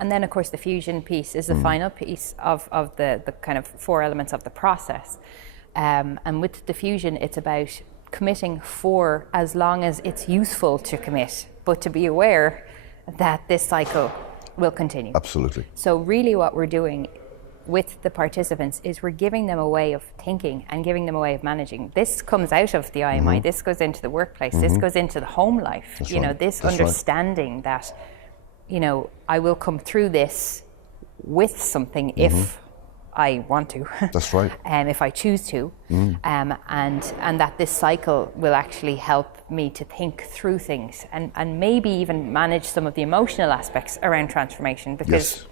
And then, of course, the fusion piece is the final piece of the kind of 4 elements of the process. And with the fusion, it's about committing for as long as it's useful to commit, but to be aware that this cycle will continue. Absolutely. So really what we're doing with the participants is we're giving them a way of thinking and giving them a way of managing. This comes out of the IMI, this goes into the workplace, this goes into the home life. That's you know, right. this That's understanding that, you know, I will come through this with something if I want to. That's right. If I choose to. And that this cycle will actually help me to think through things and maybe even manage some of the emotional aspects around transformation, because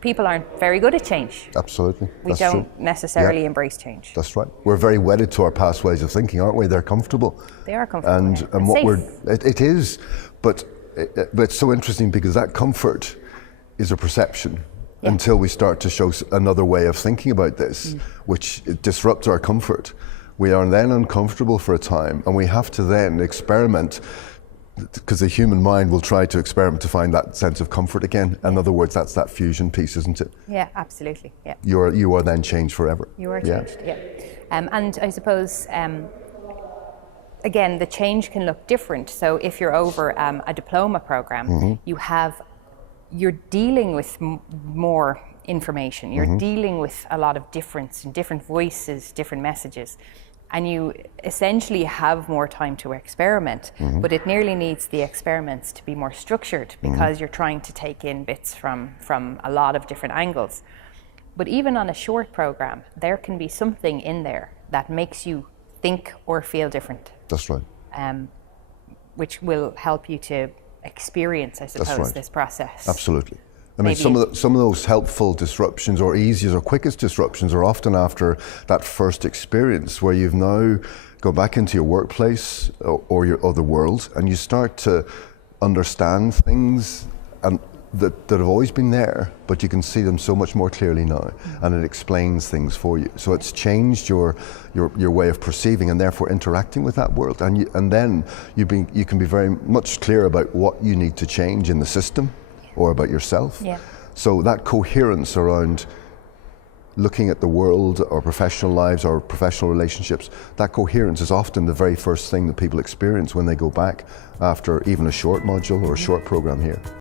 people aren't very good at change. Absolutely. We don't necessarily embrace change. That's right. We're very wedded to our past ways of thinking, aren't we? They're comfortable. They are comfortable. And what safe. it is, but it's so interesting because that comfort is a perception until we start to show another way of thinking about this, which disrupts our comfort. We are then uncomfortable for a time, and we have to then experiment, because the human mind will try to experiment to find that sense of comfort again. In other words, that's that fusion piece, isn't it? Yeah, absolutely. Yeah. You are then changed forever. You are changed. Yeah. And I suppose again, the change can look different. So if you're over a diploma program, you're dealing with more information. You're dealing with a lot of difference and different voices, different messages. And you essentially have more time to experiment, but it nearly needs the experiments to be more structured, because you're trying to take in bits from a lot of different angles. But even on a short program, there can be something in there that makes you think or feel different. That's right. Which will help you to experience, I suppose, this process. Absolutely. I mean, some of those helpful disruptions, or easiest or quickest disruptions, are often after that first experience where you've now gone back into your workplace or the world, and you start to understand things and that have always been there, but you can see them so much more clearly now, and it explains things for you. So it's changed your way of perceiving and therefore interacting with that world, and then you can be very much clear about what you need to change in the system or about yourself. So that coherence around looking at the world or professional lives or professional relationships, that coherence is often the very first thing that people experience when they go back after even a short module or a short program here.